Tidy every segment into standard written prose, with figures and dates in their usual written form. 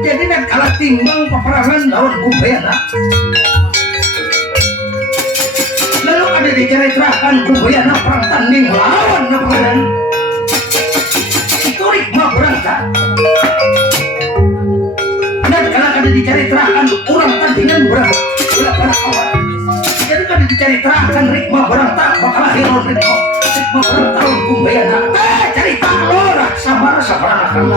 Jadi kan kalah timbang peperangan lawan Kubayana. Lalu ada diceritakan Kubayana perang tanding lawan Napoleon. Itu Rikma berangkat. Dan kalau ada diceritakan orang tandingan berangkat para kawan. Jadi kan diceritakan Rikma berangkat bakal lahirun Rikma berangkat lawan Kubayana. Cerita lorah sabar akan.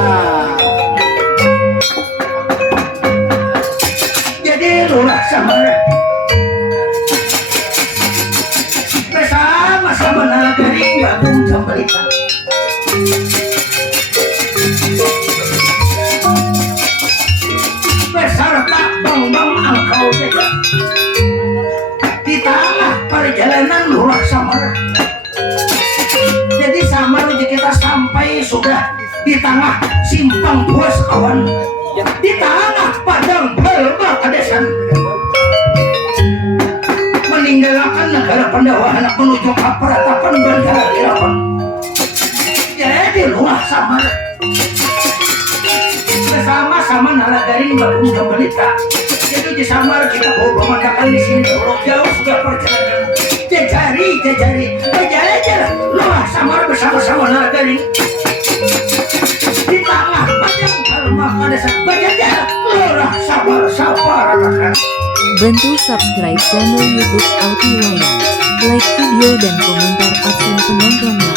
Jadi lurah sabar bersama-sama nalagaring bagong jambalita. Beserta bang-bang angkau jaga di tengah perjalanan lurah samar. Jadi samar kita sampai sudah di tengah simpang dua sekawan, di tengah padang balma kadesan, meninggalkan negara Pandawa anak menuju ke peratapan Bandara Irawan. Jadi luah samar bersama-sama nalagaring bagong jambalita. Jadi di samar kita bawa pemandangan di sini jauh sudah perjalanan. Jajari luah samar bersama-sama nalagaring di tengah padang balma kadesan. Bajajar luah sabar akan. Bantu subscribe channel YouTube Alpi Wayang, like video dan komentar absen penontonnya.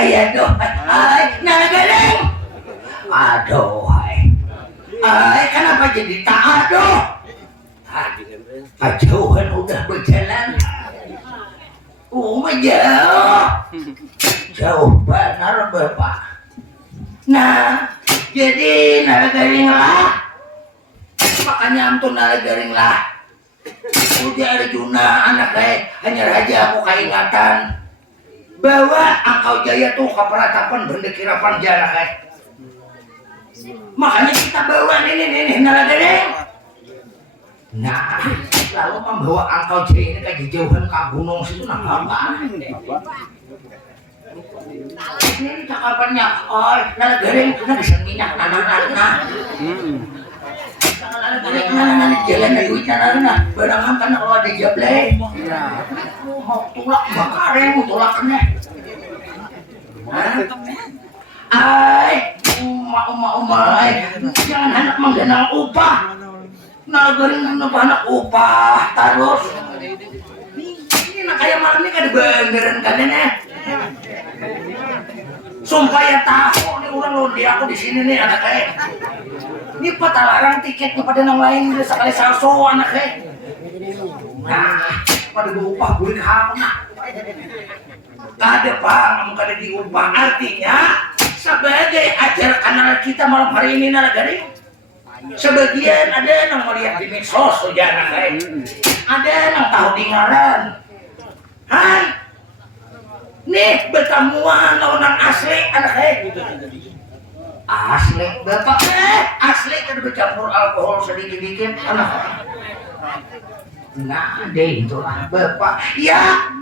Ay, aduh, ay, nalagareng. Aduh, ay, kenapa jadi tak aduh? Jauhan udah berjalan. Jauh benar Bapak. Nah, jadi nalagaring lah. Makanya antum nalagaring lah. Udah Arjuna anak hanya raja aku keingatan bahwa Angkau Jaya tuh keperatapan bendekirapan jarak makanya kita bawa ini nalagaring. Nah, lalu membawa Angkau Jaya ini ke jauhan ke gunung situ nah apa? Ini cakapannya, oh nalagaring kita bisa minyak anak-anak. Nalagaring jalan dari wicara barangan karena kalau ada jablay. Mau tulak bakareng tulaknya. Ay, umay, jangan anak menggenang upah. Nalagaring anak upah terus. Ini nak kayak malam ini kan beneran kalian ya. Sumpah ya tahu nih orang lo di aku di sini nih anak ini patah larang tiketnya pada yang lain udah sekali salso anak nah pada gue upah gue apa nak ada pak kamu kada diupah artinya sebagai ajar kanal kita malam hari ini nalagaring sebagian ada yang melihat di medsos saja anak ada yang tahu di ngaran nih bertemuan lawan asli anak asli bapak asli kan bercampur alkohol sedikit-sedikit anak nah deh itulah bapak ya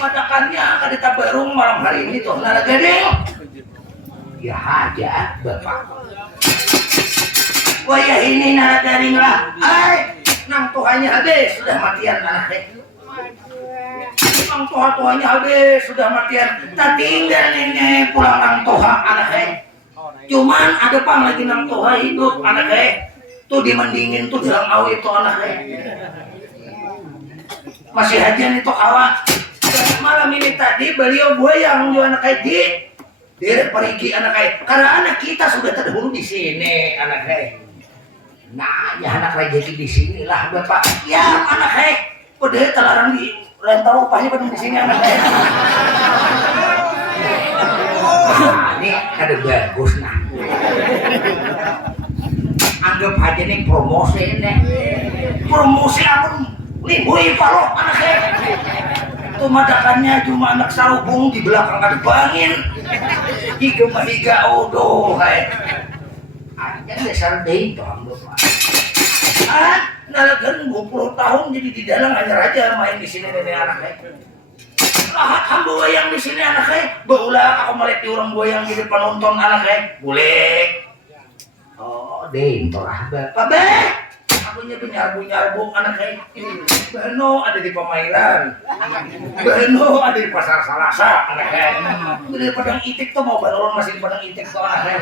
madakannya kada tabarung malam hari ini tuh nalagaring ya aja bapak wayah ini nalagaring lah nang tuhannya habis sudah matian anak Ang tuha-tuhanya habis sudah matian. Tak tinggal ini pulang nang tuha anak cuman ada pang lagi nang tuha hidup anak tuh dimendingin tuh jalan awi itu anak masih hajian itu awak. Malam ini tadi beliau goyang juga anak di perigi anak karena anak kita sudah terdahulu di sini anak nah ya anak rezeki di sinilah bapak ya anak udah terlarang di rentau upahnya pada di sini anak ini ada bagus nah anggap aja nih promosi nih promosi apa nih boy palo anak itu madakannya cuma anak sarubung di belakang ada bangin higa mahiga odoh aja dasar deh itu anggap nalagan 20 tahun jadi di dalam hanya raja main di sini nenek anaknya. Lahat hamba wayang di sini anaknya. Baulah aku melihat di orang wayang jadi penonton anaknya. Boleh. Oh, deh, itulah bapak beh. Aku nyarbu anaknya. Bano ada di Pemairan. Bano ada di Pasar Salasa anaknya. Dari Padang Itik tuh mau banon masih di Padang Itik tuh anaknya.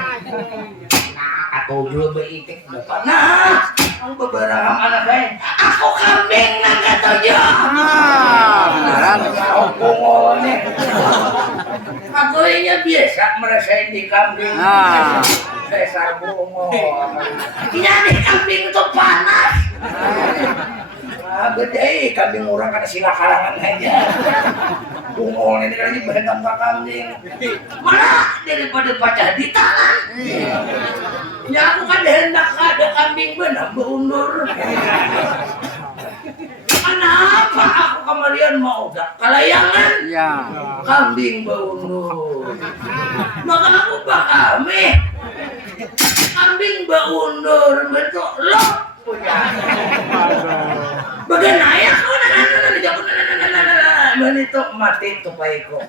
Atau juga beritik bapak. Nah, kamu beberapa anak aku kambing nak katanya. Aku bungol nih. Aku ini biasa merasain di kambing. Dasar bungol. Ini kambing itu panas. Beda kambing orang kan sila karangan aja. Bungol ini kan dibentam ke kambing. Mana daripada pecah di tangan. Ya aku kan hendak ada kambing benar berundur. Kenapa aku kemarin mau udah kalayangan? Ya. Kambing berundur. Maka aku bakame. Kambing berundur bentuk lo punya. Bagaimana ya kau menito mati tupaiku.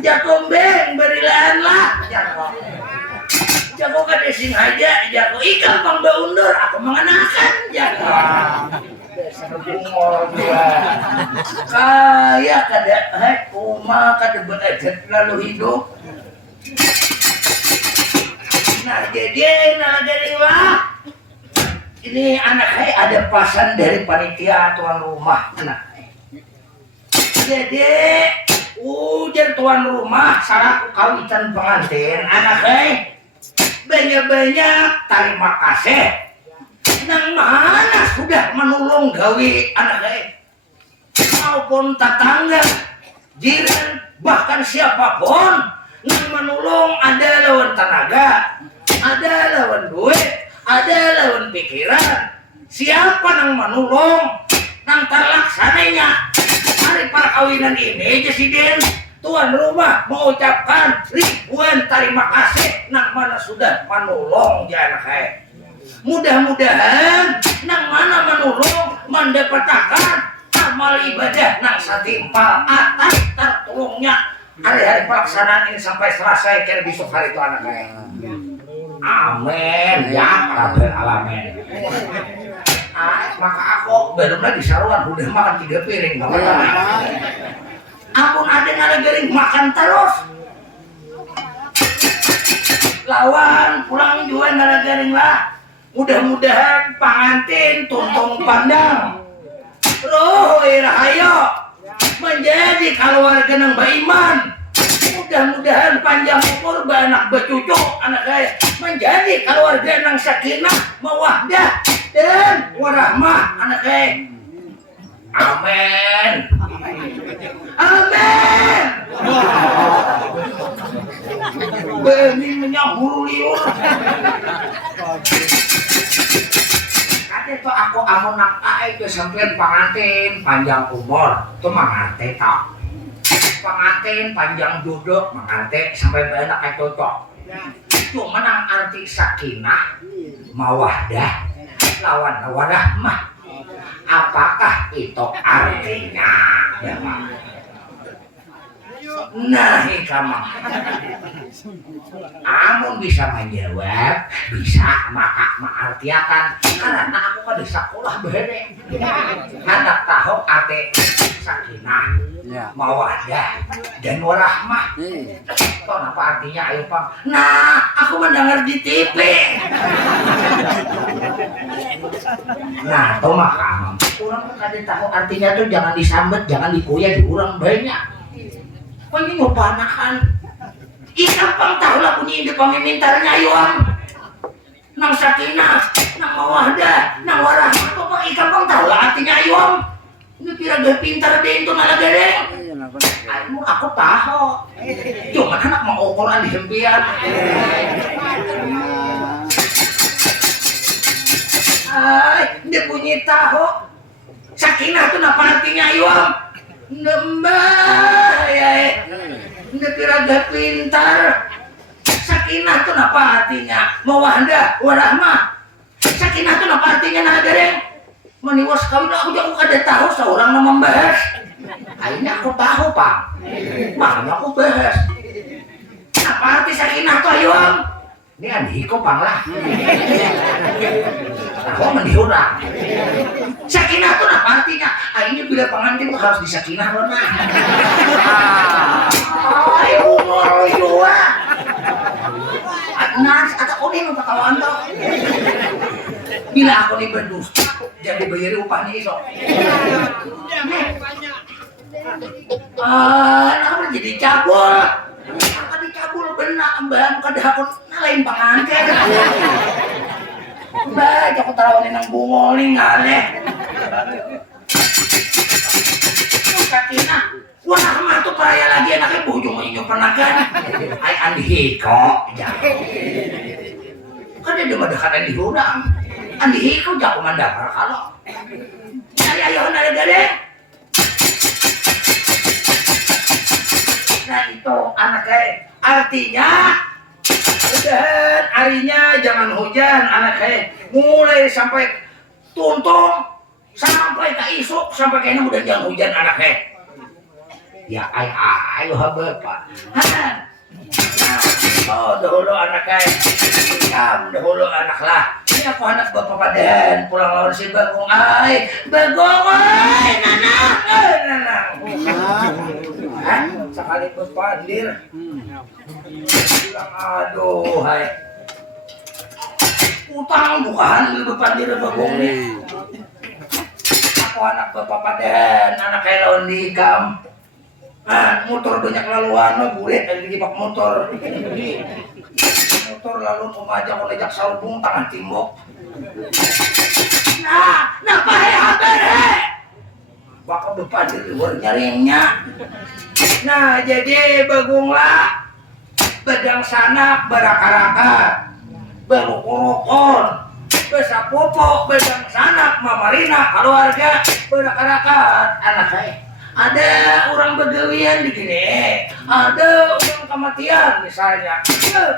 Jakombeng berilaan lah Jago kan desing aja Jago ikan pang baundur aku mengenakan Jago dasar bungol gua kaya kada kuma kada berejet lalu hidup nah jadi ini anak ada pasan dari panitia tuan rumah anak Jadi ujar tuan rumah syarat kawitan pengantin anak banyak-banyak terima kasih nang mana sudah menolong gawi anak maupun tetangga jiran bahkan siapapun nang menolong, ada lawan tenaga, ada lawan duit, ada lawan pikiran. Siapa nang menolong nang terlaksananya hari perkawinan ini Jesiden tuan rumah mengucapkan ribuan terima kasih nang mana sudah menolong anak mudah-mudahan nang mana menolong mendapatkan amal ibadah nang setimpal atas tertolongnya hari-hari pelaksanaan ini sampai selesai kira besok hari itu anak amin ya rabbal alamin. Maka aku belum lagi saruan udah makan 3 piring ampun ada ngajarin makan terus lawan pulang juga ngajarin lah mudah-mudahan pengantin tuntung pandang roh rahayu menjadi keluarga yang beriman. Mudah-mudahan panjang umur anak bercucu anak saya menjadi keluarga yang sakinah mawaddah dan warahmah anak saya. Amin. Amin. Beni menyambul liur. Itu aku amun nak itu sampean pengantin panjang umur itu mangante tak pengantin panjang duduk mangante sampai banyak cocok cuma nang arti sakinah mawaddah lawan warahmah apakah itu artinya ya Pak? Nah kamu amun bisa menjawab bisa maka mengartiakan karena aku kan di sekolah bere anak tahu arti sakinah mawaddah dan warahmah itu apa artinya ayo Pak? Nah aku mendengar di TV nah itu maka orang kan tahu artinya tuh jangan disambet jangan dikuya di orang banyak ini mau panahan ikan pang tahu lah punya ide pemimintarnya ayuang nang sakinah nang mawaddah nang warahmah kok pang ikan pang tahu lah artinya ayuang ini piraga pintar deh itu nala gereng aku tahu cuma anak mau ukuran di hempian dia punya tahu sakinah itu apa artinya ayuang nembah ya nggak piraga pintar sakinah itu apa artinya mawaddah warahmah sakinah itu apa artinya nah dereng meniwas kawin aku juga kada tahu seorang yang membahas akhirnya aku tahu Pak makanya aku bahas apa arti sakinah itu ayo ini andiko Pang lah aku mendihurang sakinah itu apa artinya ini bila pengantin tuh harus disakinah loh nah ayo umur juga nah kata kuning untuk kawan tuh bila aku nih berdusta jadi bayari upahnya iso kenapa jadi cabul apa dicabul benar mbak kada aku nalain pengantin mbak aku tarawanin ng bungol nih ngaleh katina warahmah tuh peraya lagi anaknya bujung inyo penakan ay andihiko kan dia udah dekat andihurang andihiko jago mandapar kalau dari ayohan dari gade nah itu anaknya artinya dan harinya jangan hujan anaknya mulai sampai tuntung sampai ke isuk sampai kayaknya udah jangan hujan anaknya ya ayo bapak oh dahulu anaknya dahulu anak lah ini aku anak bapak padan pulang lawan si bagong bagong nanang sekali berpandir bilang aduh utang bukan berpandir bagong nih aku anak bapak padan anak kayak lawan nikam Motor banyak laluan mah buret ada di bak motor. Motor lalu pemajak olejak salbung tangan timbok. Nah pahe haber he. Bakal depan di luar nyaringnya. Nah jadi bagunglah bedang sanak barakaraka berukor-ukor besapopo bedang sanak mamarina keluarga berakarakat anak saya. Ada orang begawian di sini, ada orang kematian misalnya,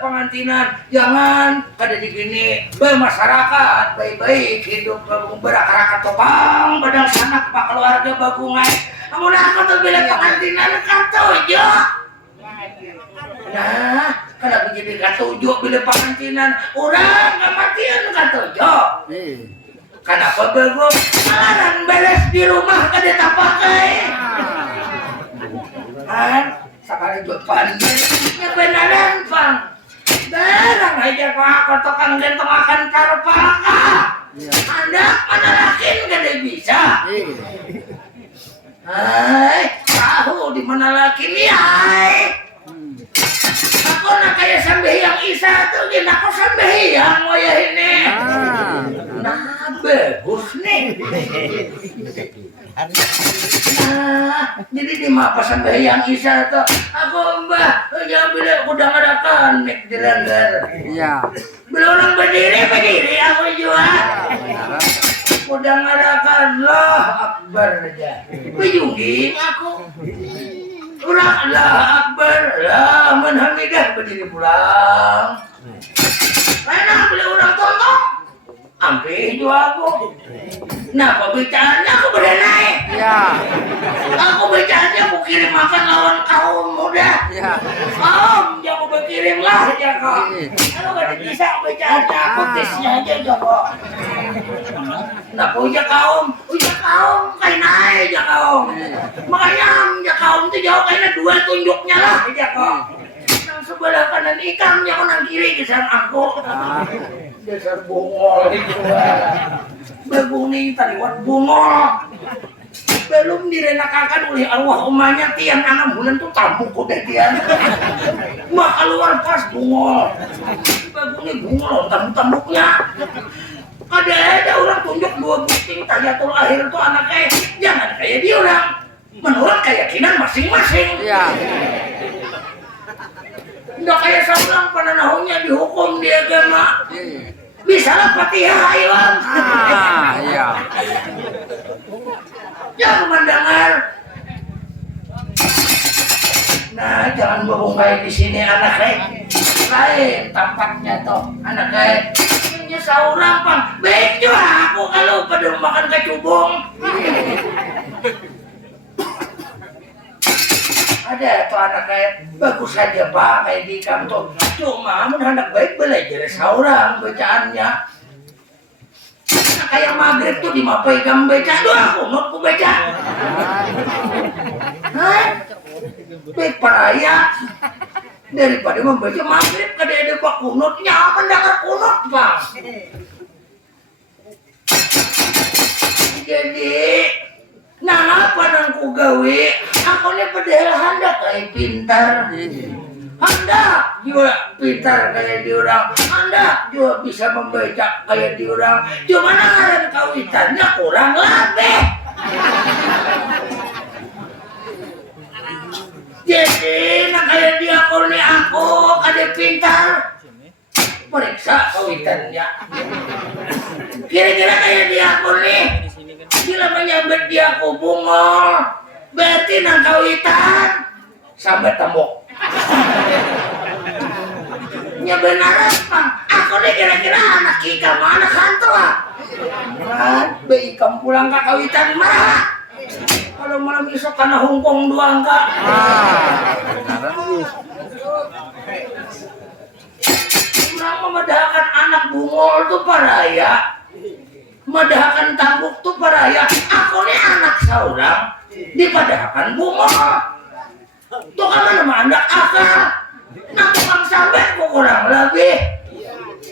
pengantinan jangan kada di sini, bermasyarakat baik-baik hidup berakarakat topang, badang sanak pak keluarga bagungai, kamu nak tuh bila pengantinan katujo, nah kada jadi katujo bila pengantinan orang kematian katujo. Kenapa bego? Malaran beres di rumah kada tak pakai. Sekali jual panjang, ya beneran bang. Barang aja kau tukang gentong akan tarpaka. Anda mana lakin kada bisa. Tahu di mana lakin ya? Aku nak kayak sambil yang isa tuh, gini aku sambil yang mau ya ini. Nah bagus nih. Jadi di mapa sambil yang isa tuh, aku mbah, jangan bilang udah ngadakan mik di langgar. Iya. Belum orang berdiri aku jual. Udah ngadakan lah akbar aja. Bejungging aku. Ulah Allah akbar lah menhamidah berdiri pulang. Karena beli orang tonton ambil jual aku. Nah pembicaraannya aku berenai. Ya. Aku bicaranya aku kirim makan lawan kaum muda. Ya. Kaum jangan aku berkirim lah aja kok. Kalau gak bisa bicaranya aku tesnya aja Joko. Nah puja kaum kain aja kaum. Makanya kaum tuh jauh kayaknya dua tunjuknya lah aja kok. Yang sebelah kanan ikan, yang kanan kiri kisah aku. Dasar bungol itu. Berbunyi taliwat bungol. Belum direnakakan oleh arwah umanya tiang 6 bulan tuh tamu kode tiang. Mak keluar pas bungol. Berbunyi bungol tambuk-tambuknya. Ada orang tunjuk 2 bukti tahiyatul akhir tuh anaknya jangan kayak dia orang. Menurut keyakinan masing-masing. Iya. Nggak kayak seorang penanahunya dihukum di agama. Bisa lah Fatihah Iwan. Iya. Jangan mendengar. Nah, jangan berbungkai di sini anaknya. Lain tampaknya toh anaknya. Ini seorang pang. Baik juga aku kalau pada makan kecubung. Ada tuh anak kayak bagus saja pak kayak di kantor cuma anak baik belajar seorang bacaannya nah, kayak maghrib tuh dimapai kamu baca doang kunut ku baca baik paraya daripada membaca maghrib kada ada pak kunut nyaman dengar kunut bang jadi nah apa nang ku gawe aku ni padahal hendak kayak pintar hendak juga pintar kayak diorang hendak juga bisa membaca kayak diorang cuma nangaran kawitannya kurang lebih jadi nah kayak dia aku kada pintar periksa kawitannya kira-kira kayak dia nih bila menyambut dia aku bungol berarti nang kawitan sampai tembok nya benar apa aku nih kira-kira anak ika mana kantor kan bayi kamu pulang ke kawitan marah kalau malam esok karena hongkong doang kak orang memedahkan anak bungol tuh paraya medahkan tambuk tuh paraya aku nih anak seorang dipadahkan bungol tuh kan nama anda akal nah tukang sampai kurang lebih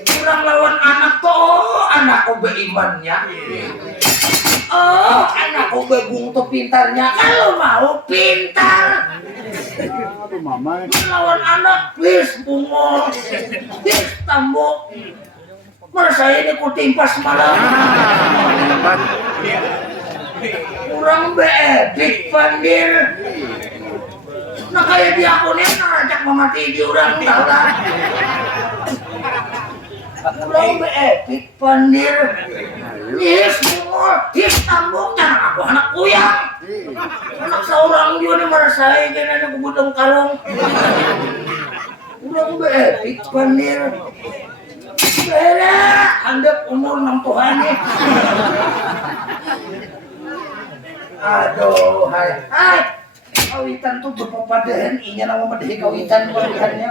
Kurang lawan anak tuh, anakku berimannya. Oh, anakku begung tuh pintarnya. Kalau mau pintar. Lawan anak, please bungol, please tambuk. Merasa ini ku timpas malam. Kurang beebik pandir. Nah kayak dia aku nih ngajak memati di orang tahu lah. Kurang beebik pandir. Yes bungol, yes tambuk. Jangan aku anak kuyang. Anak seorang juga nih merasain kayaknya aku budeng karung. Kurang beebik pandir. Beda, handap umur 6 Tuhan nih. Aduh, hai. Kawitan tuh berpapadahan, inya nama medehi kawitan pilihannya.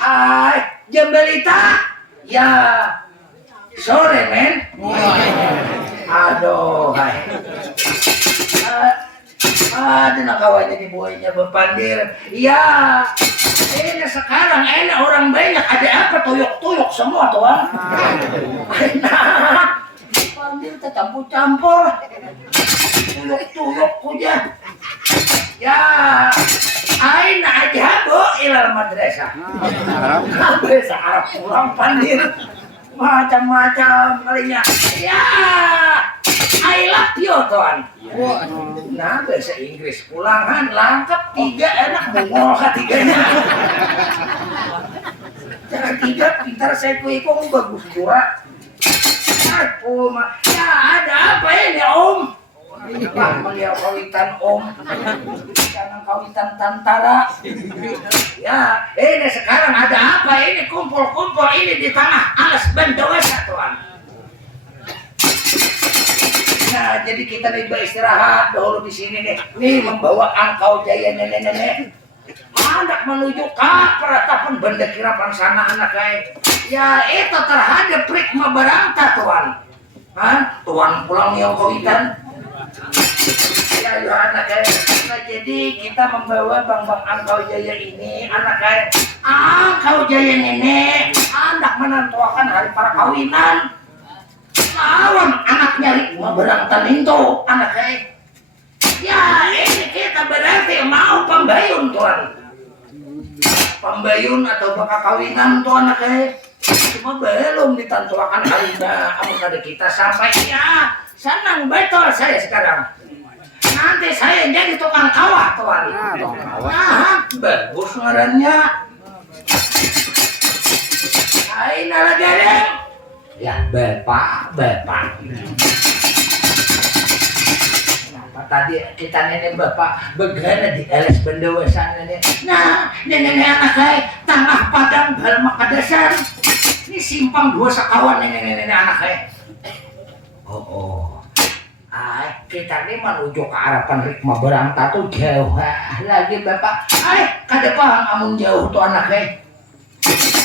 Hai, Jembelita. Ya, sore men. Aduh, hai. Ada nakawanya di buahnya berpandir. Ya, ini sekarang ini orang banyak. Ada apa tuyuk-tuyuk semua tuan. Enak. Pandir tercampur-campur. Tuyuk-tuyuk kuja. Ya, aina aja bu ilal madrasah. Bahasa Arab pulang pandir. Macam-macam kalinya. Ya, I love you tuan. Nah bahasa Inggris pulangan lengkap 3 enak bengol ketiganya. Jangan 3 pintar saya kuikung bagus juga. Aku mah ya ada apa ini om? Pak beliau kawitan om. Jangan kawitan tantara. Ya ini sekarang ada apa ini kumpul-kumpul ini di tengah alas bendowesa tuan. Nah, jadi kita nih beristirahat dahulu di sini nih. Nih membawa angkau jaya nenek-nenek. Anak menuju ke peratapan benda kirapan sana anak kayak. Ya itu terhadap prikma berangkat tuan. Hah? Tuan pulang yang kawitan. Ya anak kayak. Nah, jadi kita membawa bang-bang angkau jaya ini anak kayak. Angkau jaya nenek. Anak menantuakan hari para kawinan. Lawan anaknya Rikma berangtan itu anaknya. Ya ini kita berarti mau pembayun tuan. Pembayun atau bakal kawinan tuan anaknya. Cuma belum ditantuakan harinya. Amun ada kita sampai ya senang betul saya sekarang. Nanti saya jadi tukang kawah tuan. Nah bagus ngarannya. Aina lagi deh. Ya bapak. Kenapa tadi kita nenek bapak begana di alas bendowesa nenek. Nah nenek anak saya tengah padang balma kadasan. Ini simpang 2 sekawan nenek anak saya. Oh. Kita ini menuju ke harapan Rikma berangkat tuh jauh lagi bapak. Kada paham amun jauh tuh anak saya.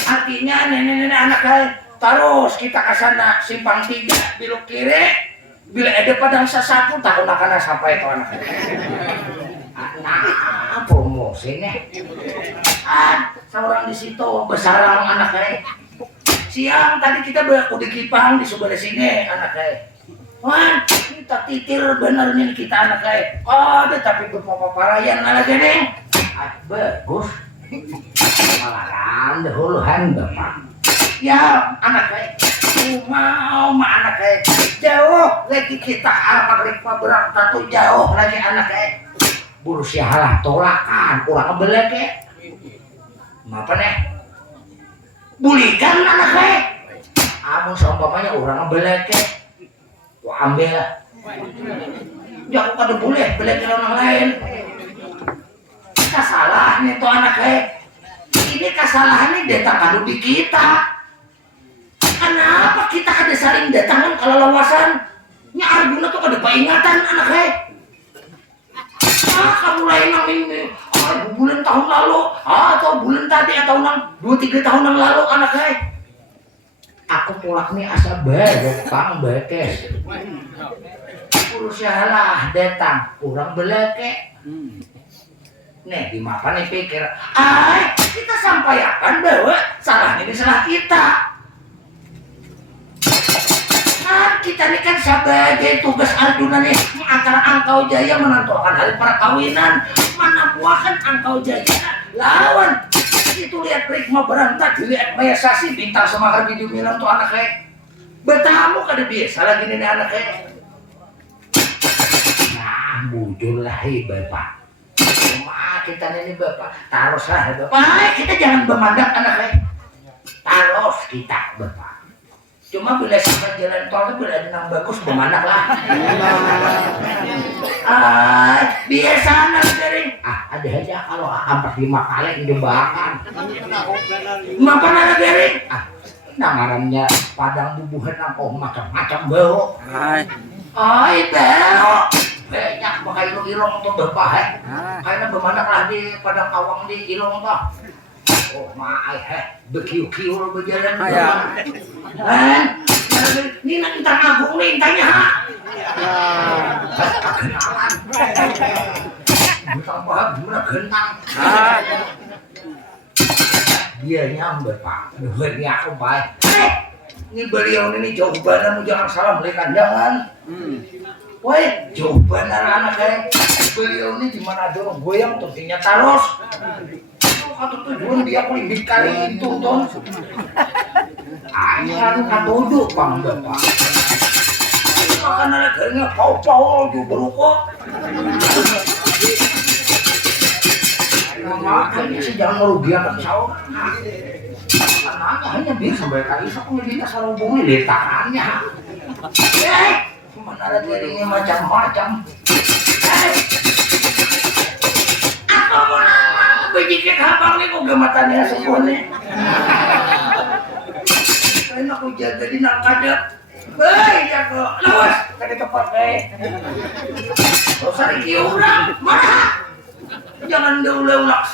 Artinya nenek anak saya. Terus kita ke sana simpang 3 belok kiri. Bila ada padang sesatu tahun akan sampai itu anak. Nah, promosi nih. Seorang di situ besarang anak saya. Siang tadi kita udah kipang di sebelah sini anak saya. Wah, kita titir bener nih kita anak saya. Ada tapi berpaparayan lagi nih. Bagus. Malaran dahuluan bapak. Ya anak kayak mau anak kayak jauh lagi kita apa Rikma berangkat tuh jauh lagi anak kayak buru sialah tolakan kurang ngebelek ya apa nih bulikan anak kayak amun seumpamanya orang ngebelek ya gua ambil jangan kada boleh belekin orang lain kita salah nih tuh anak kayak ini kesalahannya datang kadu di kita. Kenapa kita kada saling datangan kalau lawasan? Nya arguna tuh kada peringatan anak kamu lain nang ini bulan tahun lalu atau bulan tadi atau nang 2-3 tahun yang lalu anak aku tolak nih asa bae pang bekes. Urusalah datang kurang beleke. Nih di mapa nih pikir, kita sampaikan bahwa salah ini salah kita. Kita ini kan sebagai tugas Arjuna nih antara Angkau Jaya menentukan hari perkawinan, mana buahkan Angkau Jaya lawan itu lihat Rikma berantak dilihat Maya Sasi bintang semahar di dunia tuh anaknya bertamu kada biasa lagi nih anaknya. Nah bujur lah bapak, cuma kita ini bapak taruh lah bapak, kita jangan memandang anaknya, taruh kita bapak. Cuma bila sampai jalan tol itu bila ada yang bagus memandang lah. Biasa anak dari ada aja kalau ampas 5 kali dijembakan. Makan anak dari nangarannya padang bubuhan aku macam-macam bau. Bau banyak pakai ilong tuh bapak karena memandang lah di padang kawang di ilong tuh. Oh maaf bekiu-kiu berjalan ini nang intang agung nih intangnya kenalan bukan paham gimana gentang dia nyamber pak ini aku baik ini beliau ini jauh badan jangan salah melihat jangan woi jauh badan anak saya beliau ini dimana dorong goyang terusnya taros atau tujuan dia pelindung kali itu ton kan duduk bang bapak makan anak-anaknya pau-pau juga berukok makanya sih jangan merugikan saudara anaknya hanya bisa berkali sampai dia selalu hubungi di tangannya mana ada dirinya macam-macam apa mau begini kabang nih kok gematannya semuanya enak aku jaga di nak kadet baik jago lawas kade tepat terus hari kiurang mana jangan diulang-ulang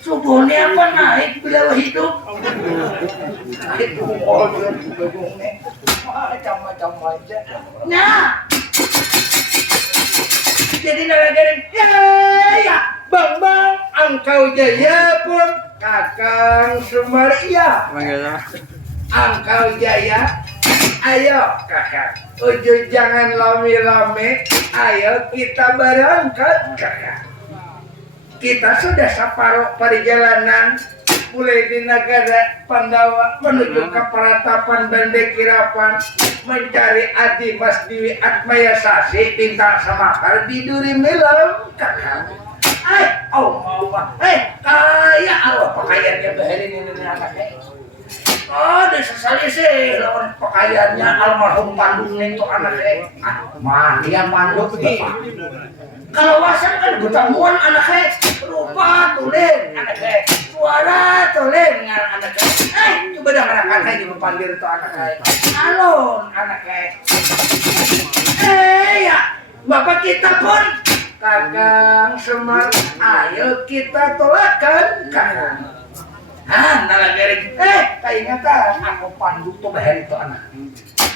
subuhnya apa naik bila hidup itu macam-macam aja nah jadi nagarin ya Bang Angkau Jaya pun Kakang Semar iya Angkau Jaya ayo kakak uju jangan lame-lame ayo kita berangkat kakak kita sudah separuh perjalanan mulai di negara Pandawa menuju ke Paratapan Bandekirapan mencari Adi Mas Dewi Atmaya Sasi bintang Samakar di Duri Milam kakak kayak Allah pakaiannya baharin ini anaknya disesali sih lawan pakaiannya almarhum Pandung itu anaknya dia Pandung kalau wasan kan bertamuan anaknya rupa tulen anaknya suara tulen anaknya coba dah anak-anak di panggil itu anaknya alon anaknya ya bapak kita pun Kakang Semar, ayo kita tolakan kakang. Nalagaring, kaingatan aku Pandung tuh bahari itu anak.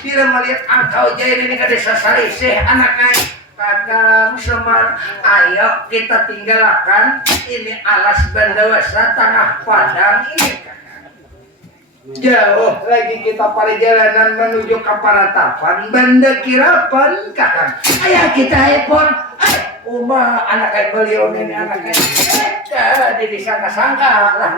Bila melihat Angkau Jaya ini kada sasari sih anaknya. Kakang Semar, ayo kita tinggalkan ini alas Bandawasa tanah Padang ini kakang. Jauh lagi kita perjalanan menuju ke Paratapan Bandekirapan kakang. Ayo kita pun Uma anak beliau ini anaknya jadi disangka-sangka lah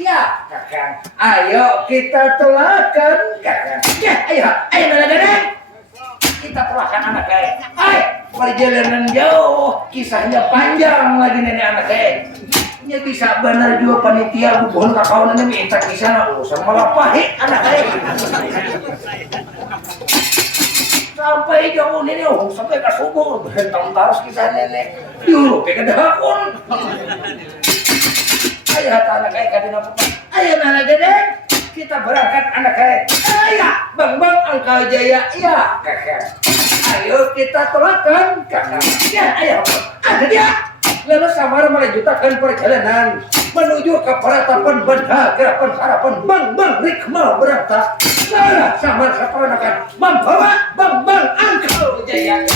ya kakang ayo kita telakan kakang ya ayo nalagadang kita telakan anaknya perjalanan jauh kisahnya panjang lagi nenek anaknya ya bisa benar juga panitia bubuhan kakawanannya minta kisah urusan malah pahit anaknya sampai jauh ini sampai ke subuh bentang taros kisah nenek diurut ke dahakun ayah anak kayak kadang apa ayah anak gede kita berangkat anak kayak ayah bang Angkau Jaya iya kakak ayo kita tolakan kakak ya ayah ada dia lalu samar melanjutkan perjalanan menuju ke Paratapan Bandekirapan harapan bang Rikma berangkat samar seperanakan membawa bang Angkau Jaya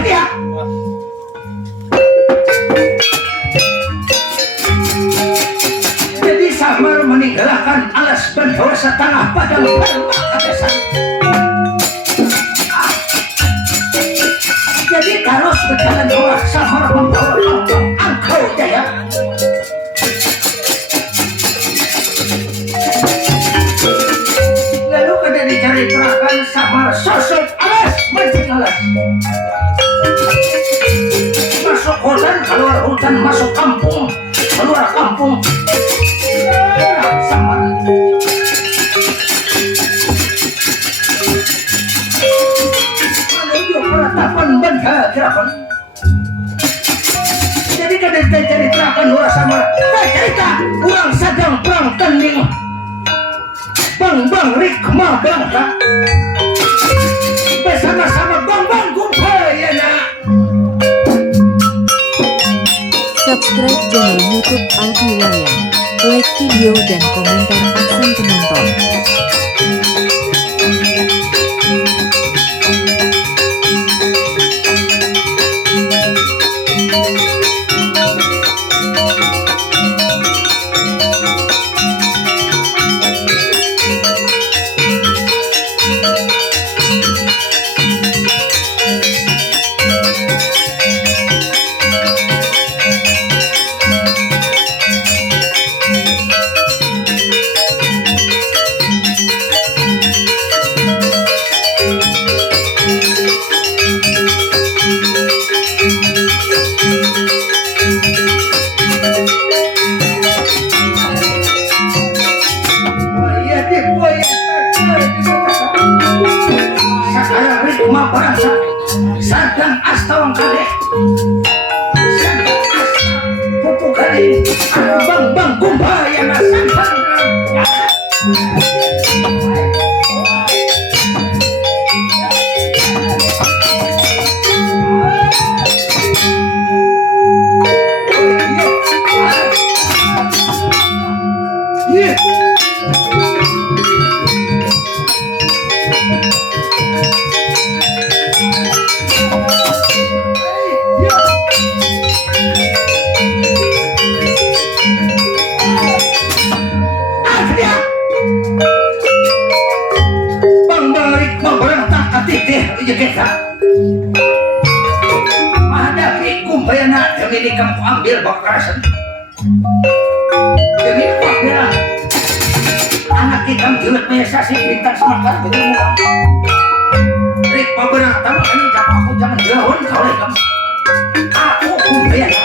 dia. Jadi Samar meninggalkan alas pendosa tanah padang Kadesan. Jadi terus berjalan dua Samar membawa kampung Angkau Jaya. Lalu kada diceritakan Samar sosok alas mancing alas. Masuk hutan, keluar hutan, masuk kampung, keluar kampung. Samar menuju peratapan benda gerakan. Jadi kada diceritakan dua Samar. Cerita kurang sedang perang tanding. Bang Rikma Bangka bersama-sama Bang Kumpayana. Subscribe channel YouTube Aldi Wayang. Like video dan komentar aksen penonton. Sekarang Rikma berasa sadang astawang kali. Sadang asta pupuk kali. Bang Kumpayana santang. Menghadapi Kumpayana demi kamu ambil bakarasan. Demi kamu ambil anak kita jilat mesasi bintang semakar betul. Rikma berang tamu ini jatuh aku jangan jauh oleh kamu. Aku Kumpayana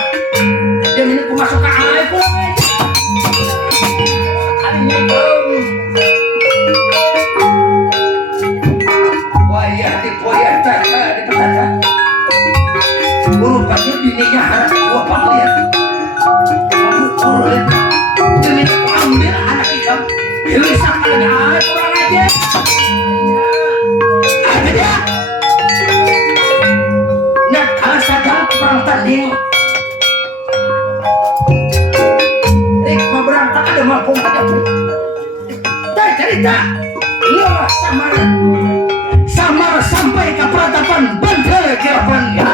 demi aku masuk ke air pulang aja. Kalinya kamu wayah tata di petanda. Rupanya bininya harap gua pangliat. Kamu kurang demi aku ambil anak ikan. Hilisap ada kurang aja. Ada dia. Nak kalah sadang perang tanding. Rikma berangkat ada mampu menghadapi. Tak cerita. Lo Samar sampai ke peratapan Banda Gerapannya.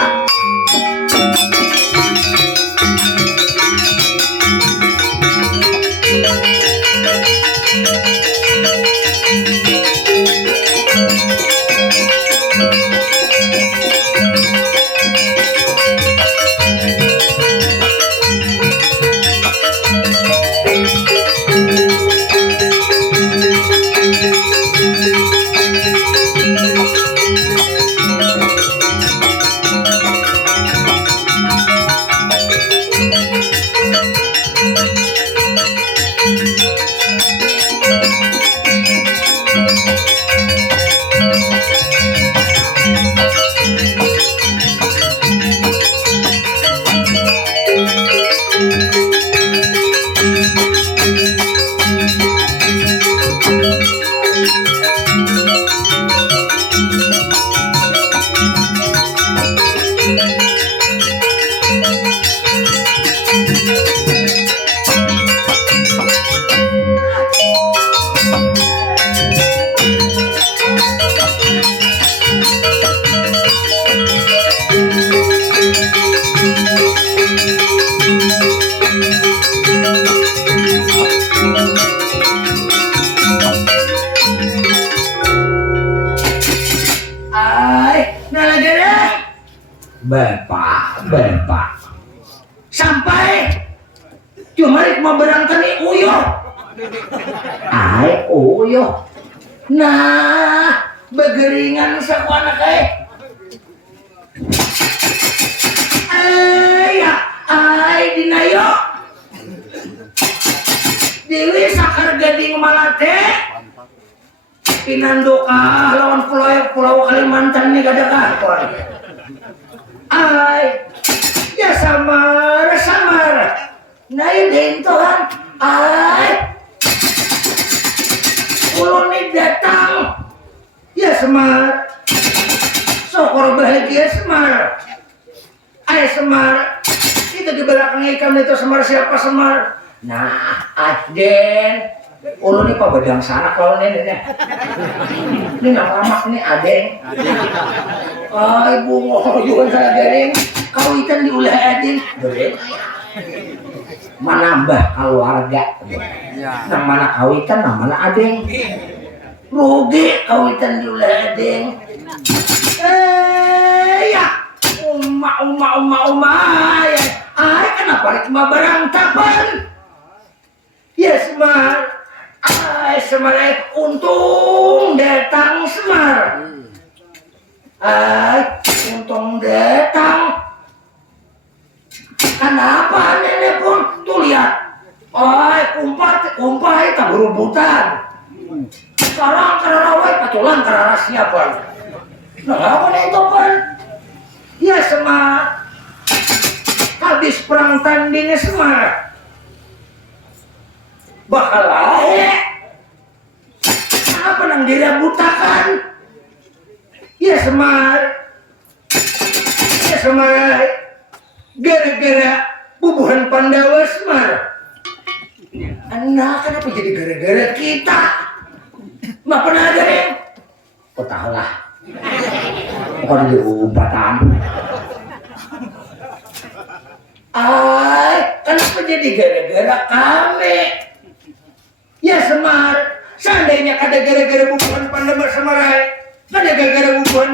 Bapak sampai cuma mau berangkat uyuh uyuh nah begeringan sakuana kae dinayo Dewi sakar gading malate pinandoka lawan pulau Kalimantan nih kada kakor ya samar nah ini Tuhan ulun nih datang ya Semar sokor bahagia Semar Semar itu di belakang ikan itu Semar siapa Semar nah Aden ulun nih pak bedang sanak lawan ini lama ini Aden ibu ngohor juga saya Aden kawitan diulah Aden menambah keluarga nang mana kawitan nang mana Aden rugi kawitan diulah Aden ya ya kenapa rek mah barangtapan ya Semar Semar untung datang Semar untung datang kenapa nenek pun tuh lihat kumpai tak berebutan sekarang karena wai patulan karena siapa nah apa nih itu pan ya Semar habis perang tandingnya Semar bakal apa nang dirabutakan ya Semar gara-gara bubuhan Pandawa Semar anak kenapa jadi gara-gara kita mah pernah ada yang tahu lah bukan diubatan kenapa jadi gara-gara kami ya Semar seandainya kada gara-gara bubuhan Pandawa Semar kada gara-gara bubuhan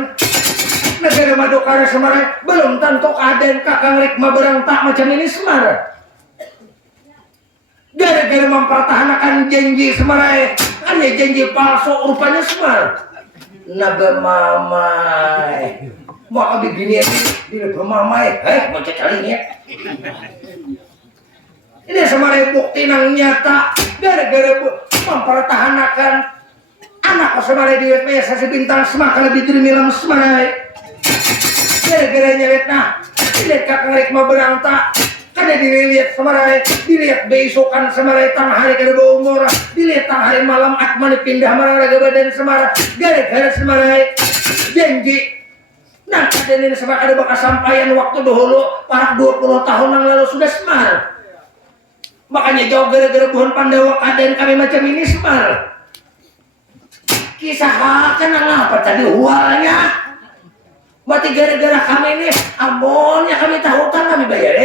negara Madukara Semar belum tentu Aden kakang rek maberang tak macam ini Semar gara-gara mempertahankan janji Semar hanya janji palsu rupanya Semar naga mamai mau abis gini di naga mamai mau cekalinya ini Semar bukti nang nyata gara-gara mempertahankan anak Semar di WPS bintang Semar lebih termilam Semar gara-gara nyeret nah dilihat kakang rek mah berangta kada dilihat Semarai dilihat besokan Semarai tang hari kada umur dilihat tang hari malam atman pindah mararaga badan Semar gara-gara Semarai janji nah kadenin Semar ada bakal sampaian waktu dahulu parak 20 tahun yang lalu sudah Semar makanya jauh gara-gara buhan Pandawa kaden kami macam ini Semar kisah akan apa tadi hualnya berarti gara-gara kami ini amonnya kami tahu kan kami bayar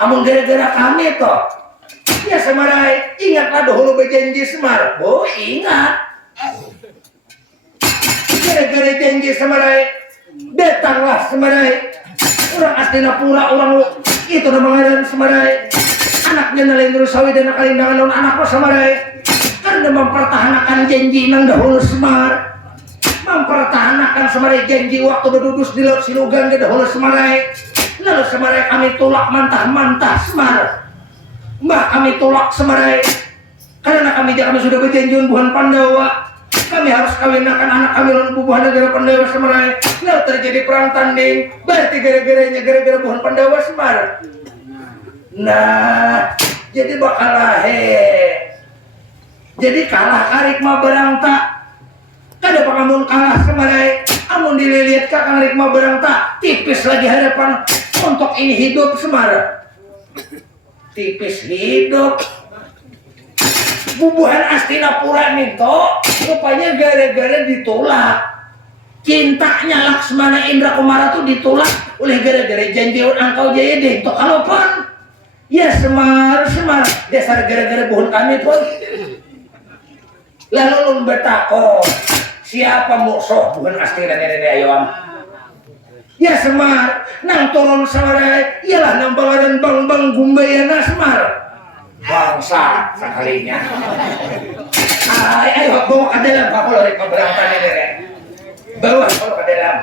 amun gara-gara kami toh ya Semarai ingatlah dahulu berjanji Semar ingat gara-gara janji Semarai datanglah Semarai orang Astinapura orang itu namanya Semarai anaknya nalain Rusawi dan Kalindangan dan anaknya Semarai karena mempertahankan janji nang dahulu Semar mempertahankan Semarai janji waktu berdudus di laut Sinugang ke dahulu Semarai lalu Semarai kami tolak mantah-mantah Semar mbah kami tolak Semarai karena kami sudah berjanji buhan Pandawa kami harus kawinkan anak kami lawan bubuhan negara Pandawa Semarai lalu terjadi perang tanding berarti gara-garanya gara-gara buhan Pandawa Semar nah jadi bakal jadi kalah karik mah berangta kada pangamun kalah Semarai amun dilihat kakang rikma berangta tipis lagi harapan untuk ini hidup Semar tipis hidup bubuhan Astinapura minto rupanya gara-gara ditolak cintanya Laksmana Indra Kumara tuh ditolak oleh gara-gara janji Angkau Jaya deh itu kalau pun ya Semar dasar gara-gara buhan kami pun lalu lun betako siapa musuh bukan Astina nenek ayam Ya Semar, nang turun saware, ialah nang balaran bang gumbayana Semar. Bangsa sekalinya. Ayo bawa ke dalam, Pak kalau rek berangkat ini rek. Bawa kalau ke dalam.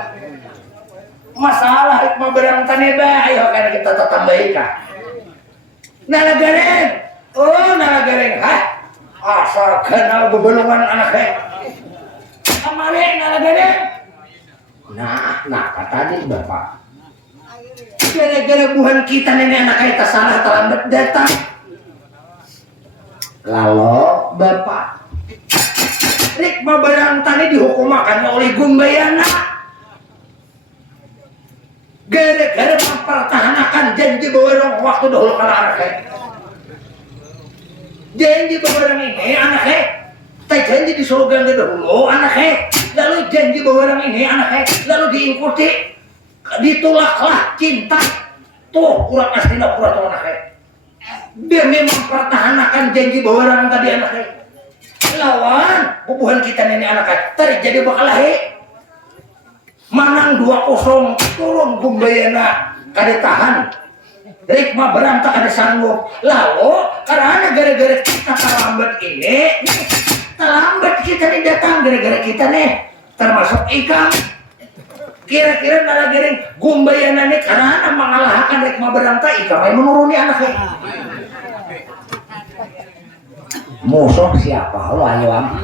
Masalah rek berangkat ini ayo kan kita tambahin kah. Nalagareng, oh nalagareng, hah? Asal kenal bebelungan anaknya. Kemarin nalagareng. Nah tadi Bapak. Gara-gara buhan kita nenek anak kita salah terlambat datang. Lalu Bapak Rikma barang tani dihukumakan oleh Gumbayana gara-gara mempertahankan janji bawarang waktu dahulu kala anaknya. Janji bawarang ini anaknya janji di surga dahulu anaknya, lalu janji bawarang ini anaknya lalu diikuti, ditolaklah cinta tuh kurang aslinya pura tuh anaknya demi mempertahankan janji bawarang tadi anaknya. Lawan bubuhan kita nenek anaknya tadi jadi bakal lahir manang 2-0 turun Gumbayana kada tahan Rikma berantak ada sanggup. Lalu karena gara-gara kita terlambat ini terlambat kita nih datang gara-gara kita nih termasuk ikam kira-kira nalagaring Gumbayana nih karena mengalahkan Rikma berantak ikam yang menuruni anaknya. Musuh siapa? Halo ayo am.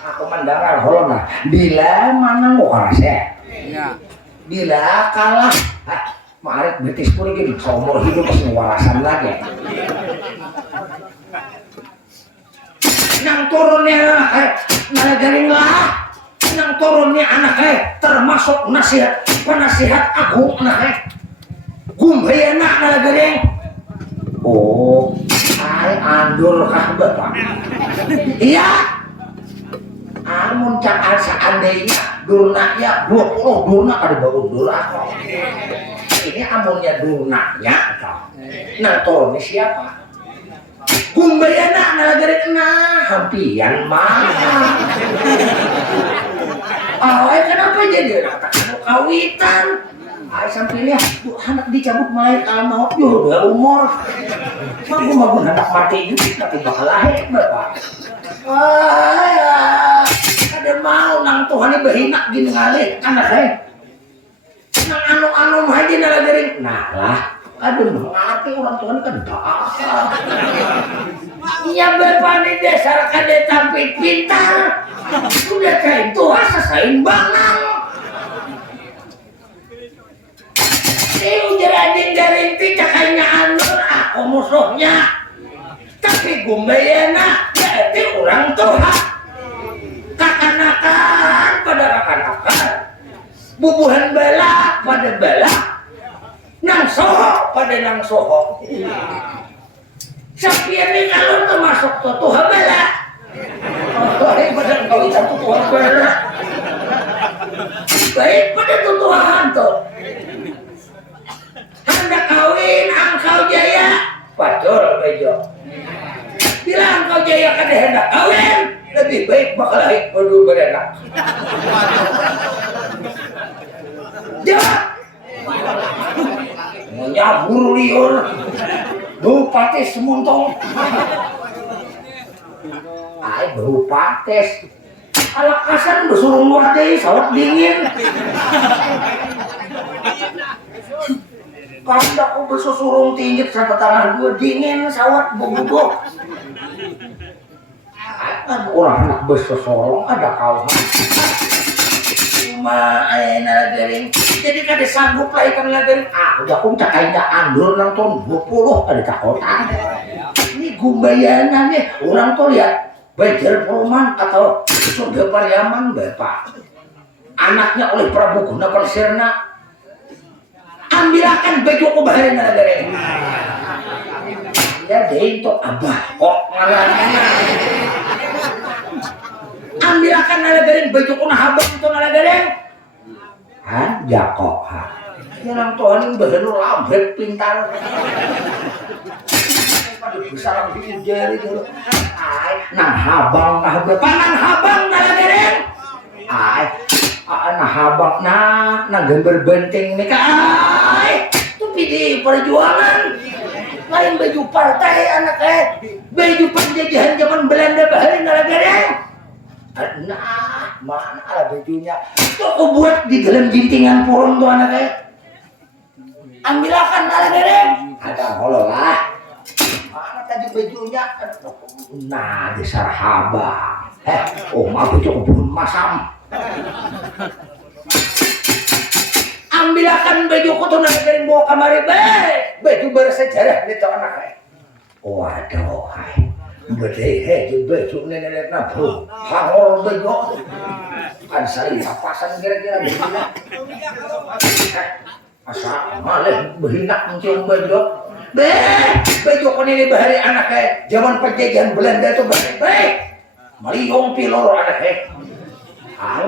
Aku mendengar halo nah. Bila mana mau karase? Bila kalah, marit betis pun gini. Seumur hidup masih warasan lagi. Nang turunnya nalagaring lah. Nang turunnya anaknya termasuk nasihat penasihat agung anaknya. Gumbayana nalagaring. Oh. Andur kah Bapak? Iya. Amun cakal seandainya durnanya 20 durna kada bau durna. Ini amunnya durnanya atau nang turunnya siapa? Gumbayana nalagarin hampian mah. Kenapa jadi kawitan? Sampai lihat anak dicabut mulai mau udah umur magu anak mati juga tapi bakal lahir Bapak. Ada mau nang Tuhan berhinak gini ngalih anak saya nang anu aja nalagarin nah lah aduh mengerti orang Tuhan kan iya Bapak ini dasar kada tampil pintar udah kayak itu sasain bangang. Ujar anjing dari inti cakainya Anur aku musuhnya tapi Gumbayana berarti orang tua kakanakan pada kakanakan bubuhan bala pada bala nang soho pada nang soho sapian ini kalau termasuk tuha bala baik pada kau itu tuha bala baik pada tuhan tuh hendak kawin Angkau Jaya Pacul Bejo bilang Angkau Jaya kada hendak kawin lebih baik bakal lahir berdua beranak jawab menyabur liur Bupati Semuntong Bupati alakasan bersuruh luar deh sawat dingin kalau aku bersusurung tinggi sampai tangan gue dingin sawat bubuk orang anak bersusurung ada kau cuma nalagaring jadi kada sanggup lah ikan nalagaring udah aku cakainya andur nang tahun 20 ada cakotan ini Gumbayana nih orang tuh lihat Bajar Perumahan atau Surga Pariaman Bapak anaknya oleh Prabu Guna Persirna ambilakan baju ku bahari nalagaring ya deh itu abah kok ngalangnya ambilakan nalagaring baju ku nahabang itu nalagaring jakok yang Tuhan yang bahanu lambet pintar pada besar di jari dulu nang habang nalagaring Nah habak na gambar benteng nih kai itu di perjuangan lain baju partai anak baju penjajahan zaman Belanda bahari nalagareng nah mana lah bajunya tuh aku buat di dalam jintingan porong tuh anak ambilakan nalagareng ada holo lah mana tadi bajunya nah dasar habak maaf itu kebun masam ambilakan baju kotor nalagareng bawa kamari baju bersejarah itu anak waduh Bede baju nenek bro hangor bego kan saya papasan kira-kira begini asa malah berhinak mencium baju baju kon ini bahari anak zaman penjajahan Belanda itu baik maliong pilor anak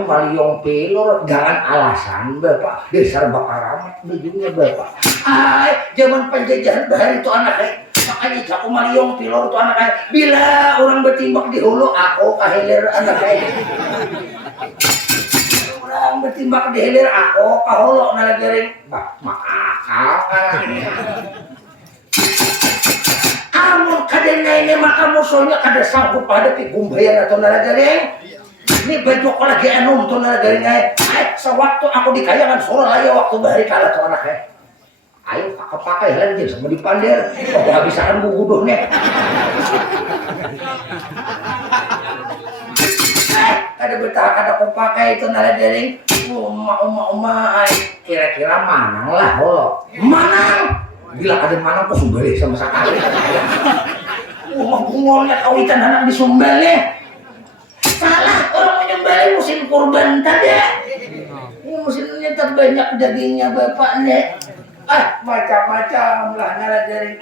maliong pilor jangan alasan bapak dasar bakaramat bajunya bapak zaman penjajahan bahari itu anak makanya aku maliong pilor itu anak bila orang bertimbak di hulu aku kahilir anak orang bertimbak di hilir aku kaholo nalagaring makakal amun kadenya ini maka musuhnya kada sanggup hadapi gumbayan atau nalagaring ini baju aku lagi enum tuh nalagaring sewaktu aku di kayangan Suralaya waktu bahari kalah tuh anak ayo pakai lagi sama dipandir kok kehabisan guguduhnya ada betah kada aku pakai itu nalagaring uma kira-kira manang lah holo manang bila ada manang kok sumbale sama sekali bungolnya kawitan anak di sumbale salah orang menyembelih musim kurban tadi ini musimnya terbanyak dagingnya bapaknya macam-macam lah nalagaring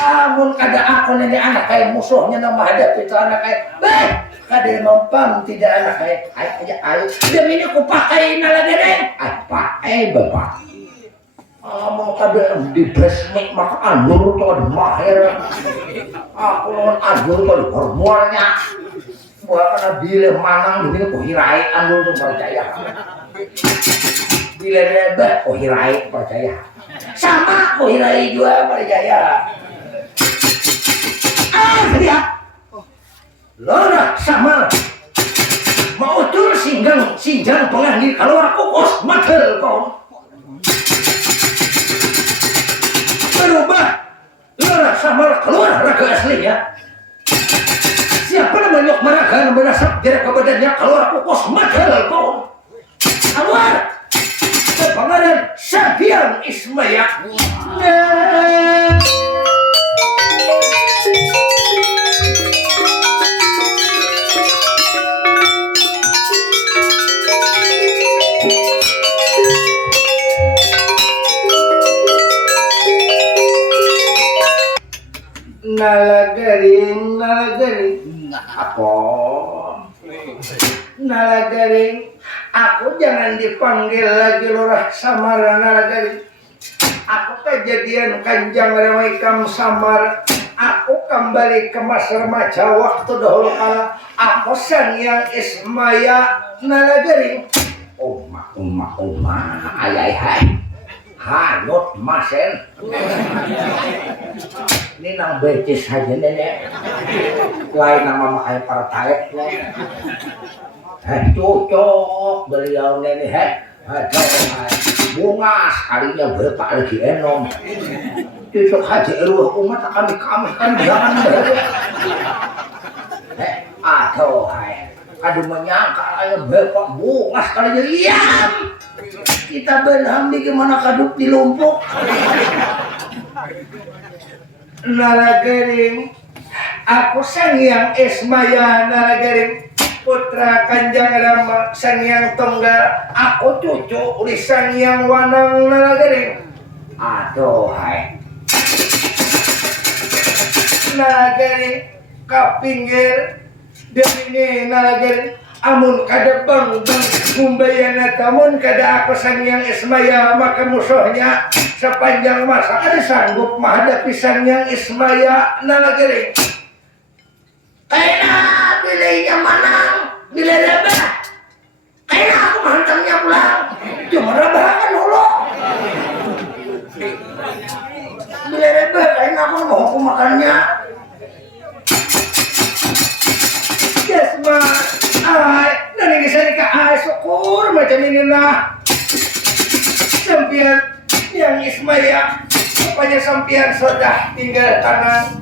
amun kada aku nenek anak kayak musuhnya nama hadap itu anak kayak kada mampam tidak anak kayak ayo demi ini aku pakai nalagaring pakai bapak amun kada di besmek maka andur tuh ada mahir aku lawan andur tuh ada hormonnya buat karena bila manang demi aku hirai andur tuh percaya bila rebah aku hirai percaya sama aku hirai juga percaya lihat lora sama mau tur sinjang penganggil keluar kukus madel kau berubah lora sama keluar raga aslinya siapa namanya maraga yang berdasar jarak ke badannya keluar kukus madel kau keluar kepangaran Sabian Ismaya nalagaring apa nalagaring aku jangan dipanggil lagi lurah samara nalagaring aku kejadian kanjang remaikam samar aku kembali ke masa remaja waktu dahulu kala aku Sangyang Ismaya nalagaring ayai hanyut masen ini nang becis aja nenek lain nama makai partai cocok beliau nenek bunga sekalinya bapak lagi enom cocok haji eruh umat kami kan jangan aduh menyangka ayah bapak bunga sekalinya diam kita benam di gimana kaduk di lumpuk nalagaring aku Sangyang Ismaya nalagaring putra Kanjeng Rama Sangyang Tunggal aku cucu uli Sangyang Wanang nalagaring aduh nalagaring kapinggir demi nalagaring amun kada bang gumbayana tamun kada aku Sangyang Ismaya maka musuhnya sepanjang masa ada sanggup menghadapi Sangyang Ismaya nalagaring kena bilainya manang bila rebah Kayaknya aku mancangnya pulang. Cuma rebahan dulu. Bila rebah, kayaknya aku mau aku makannya. Yes, ma. Nani bisa nikah syukur macam ini lah. Sampian yang Ismaya, rupanya sampian sudah tinggal tangan.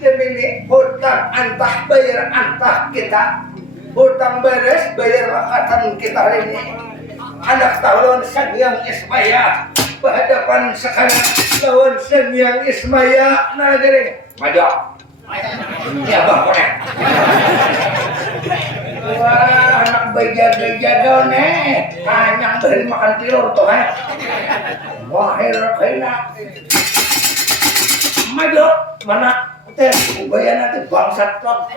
Demi hutang antah bayar antah kita. Hutang beres bayar lakatan kita ini. Anak tahun sang yang Ismaya berhadapan sekarang lawan sang yang Ismaya. Nah jadi maju. Ya bang konek. Wah anak bejaga-jaga nih. Kanyang dari makan telur tuh Wah kena. Maju mana? Teh, ubaya nanti bangsat kok.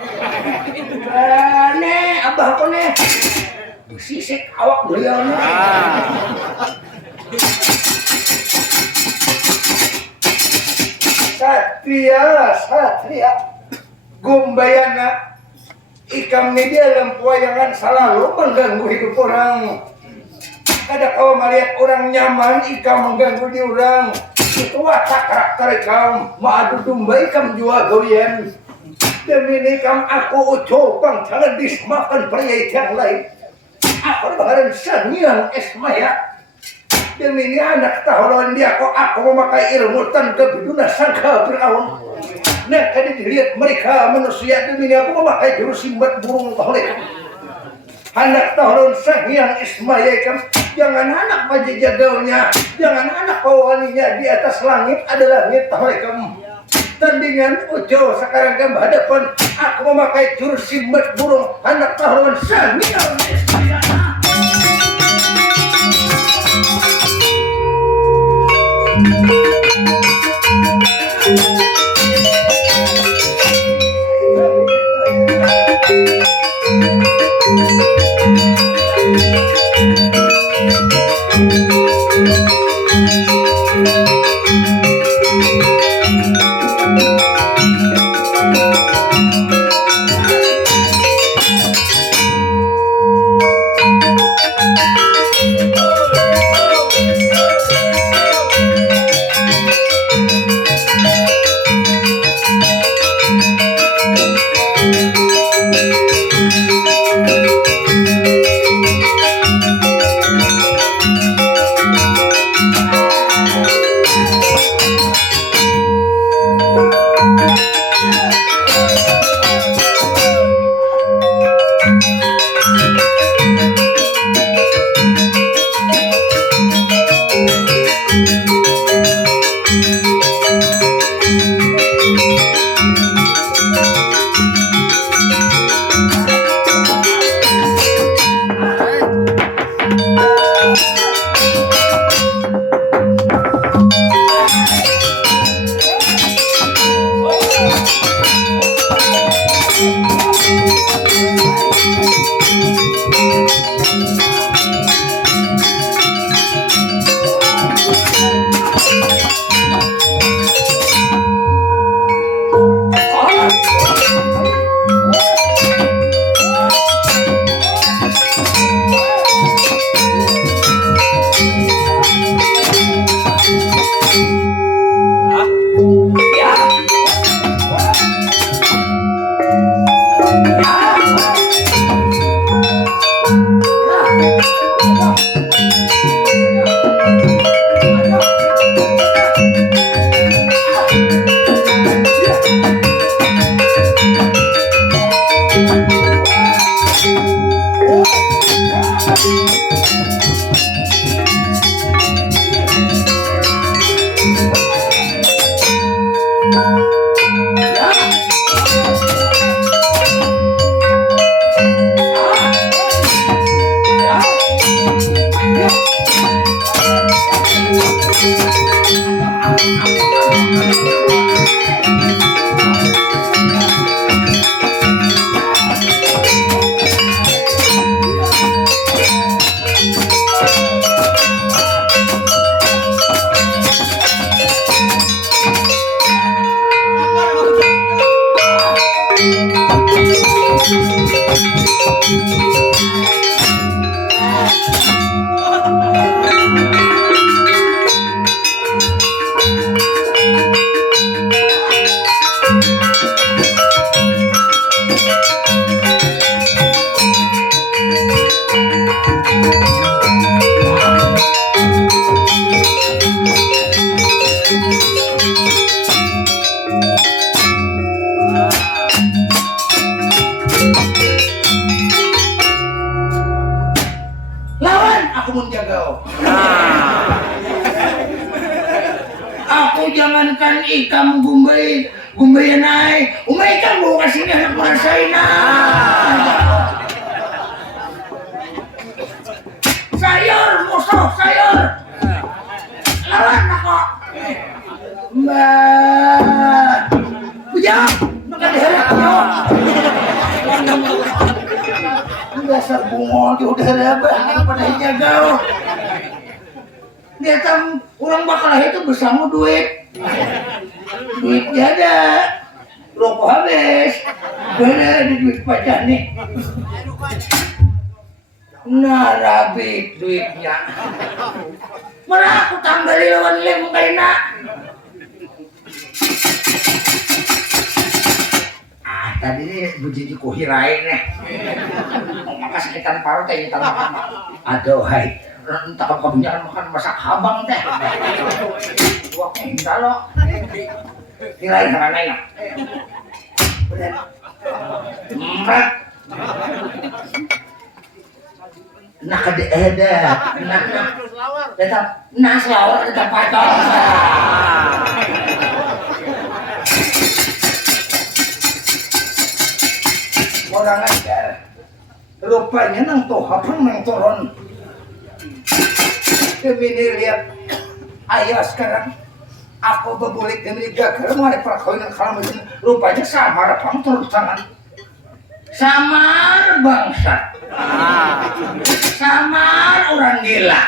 Nih, abah aku nih. Sisik awak beliau nih. Satria. Gumbayana. Ikam ini dalam pewayangan selalu mengganggu hidup orang. Kada kau melihat orang nyaman, ikam mengganggu di orang. Itu watak karakter ikam. Maadu domba ikam jual gawian. Demi ini ikam aku ucapang jangan disemakan pria yang lain. Aku bakalan sangyang Ismaya. Demi ini anak tahun dia aku memakai ilmu tanpa biduna sangka Fir'aun. Nah tadi dilihat mereka manusia demi ini aku memakai jurus simbat burung tohlik. Anak tahun sangyang Ismaya ikam. Jangan anak majijagaunya, jangan anak pawaninya di atas langit adalah langit tahlikum. Tandingan ujo sekarang kamu hadapan aku memakai jurus simbat burung anak tahun sangyang Ismaya. jauh. Aku jangankan ikan gumbay naik, ikan mau kasih anak merasain sayur musuh sayur lawan aku mbak bujang makan diharap dasar bungo udah ada pada hijau dia tam orang bakal itu bersama duitnya ada rokok habis bener di duit pajak nih nah rabi duitnya malah aku tambah lawan lem kaina tadi ini bujiji kuhirain nih makas ikan paru teh ikan makan aduh hai entah kabunya makan masak habang teh wah enggak lo nilai karena ini empat nah kade ada nah selawar tetap patol orang ajar rupanya nang tohapan nang turun Gemini lihat ayah sekarang aku berbulik demi gagal mau ada perkawinan kalau macam rupanya samar pang terus tangan samar bangsa samar orang gila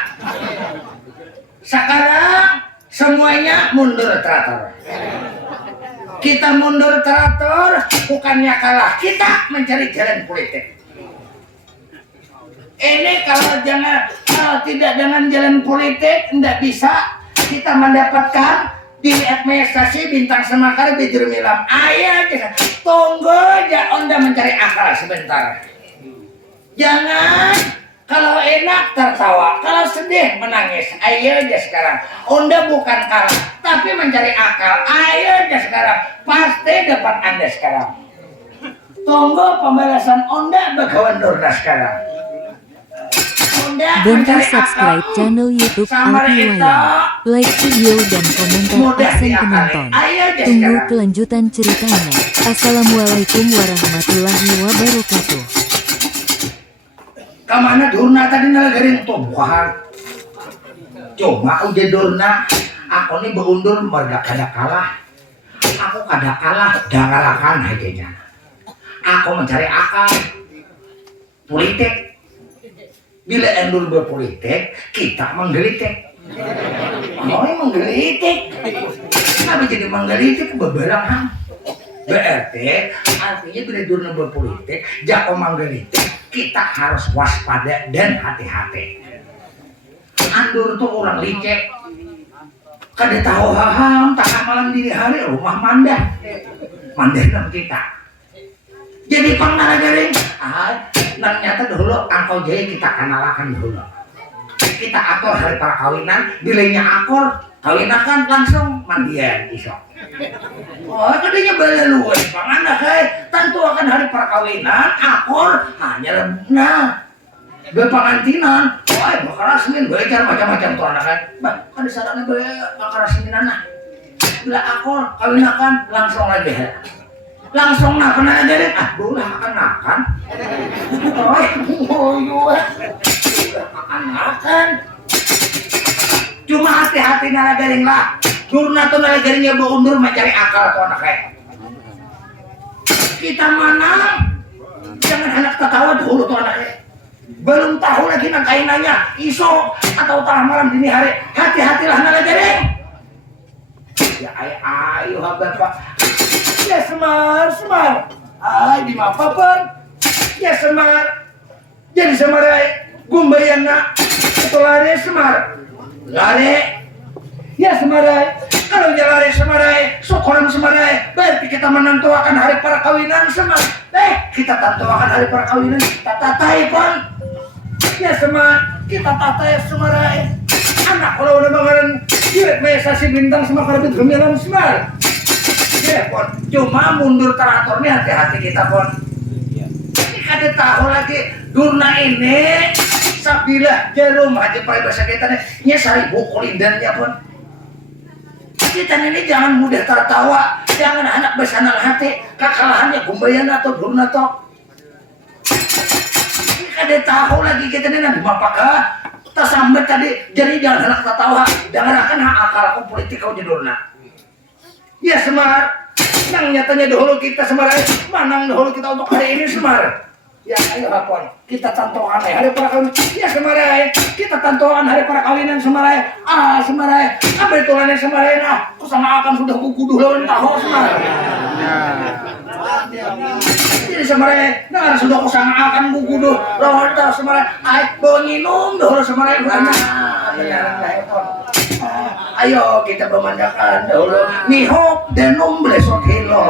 sekarang semuanya mundur teratur kita mundur teratur bukannya kalah kita mencari jalan politik ini kalau tidak dengan jalan politik tidak bisa kita mendapatkan di administrasi bintang semakar di Jermilam ayah tunggu aja onda mencari akal sebentar jangan kalau enak tertawa kalau sedih menangis ayo aja sekarang onda bukan kalah tapi mencari akal ayo aja sekarang pasti dapat anda sekarang tunggu pembalasan onda bagawan Dorna sekarang Bantu subscribe channel YouTube Alpi Wayang, like video dan komentar aksen penonton. Tunggu kelanjutan ceritanya. Assalamualaikum warahmatullahi wabarakatuh. Kamana Durna tadi nalagarin tobuhan. Cuma udah Durna, aku nih beundur merga kada kalah. Aku kada kalah, dangalakan hajanya. Aku mencari akal politik. Bila endur berpolitik, kita menggelitik. Oh, menggelitik. Kenapa jadi menggelitik? Beberang. Berarti artinya bila Durna berpolitik, jako menggelitik, kita harus waspada dan hati-hati. Andur tuh orang licik. Kada tahu haham, tak malam dini hari rumah mandah. Mandah kita. Jadi pengenal garing, ternyata dahulu angkau jaya kita kenalakan dahulu. Kita atur hari perkawinan, bilainya akur, kawinakan langsung mandian isok. Oh, kadanya bala luwes, pangandah tentu akan hari perkawinan, akur, hanya nah, bepangantinan, wah, bakal rasmin, belajar macam-macam tuh anak ada sarannya bakal rasminan nah. Bila akur, kawinakan, langsung lagi langsung nakan aja boleh makan makan cuma hati-hati nalagaring lah Durna tuh nalagaringnya beundur mencari akal tuh anaknya kita mana jangan anak tertawa dulu tuh anaknya belum tahu lagi nakainannya iso atau tengah malam dini hari hati-hatilah nalagaring ya ayo bapak ya semar di mapapan ya semar jadi semar gumbayan nak itu lari semar lari ya semar kalau dia lari semar syukuran semar berarti kita menentukan hari perkawinan semar kita tentukan hari perkawinan kita tatai pun ya semar kita tatai semar anak kalau udah bakalan direk mesasi bintang semar karbit gemilan semar ya pon cuma mundur teratur nih hati-hati kita pon ini kada tahu lagi Durna ini Sabilah jarum haji paribasa kita nya 1000 kulindannya pun. Kita ini jangan mudah tertawa, jangan anak besanang hati, kekalahannya gumbayan atau durna tok. Kada tahu lagi kita ini nanti mapakah tak sambat tadi, jadi jangan anak tertawa, jangan akan akal aku politik kau judulna. Ya Semar, nang nyatanya dahulu kita Semar, manang dahulu kita untuk hari ini Semar. Ya ayo hapon, kita tantoan hari para kawinan. Ya Semar, kita tantoan hari para kawinan Semar. Semar, apa itu lainnya Semar? Nah, kusana akan sudah kukuduh lawan tahu Semar. Jadi Semar, nah sudah kusana akan kukuduh lawan tahu Semar. Ayo nginum dahulu Semar. Ayo kita pemandakan dahulu. Nihop denum blesot hilo.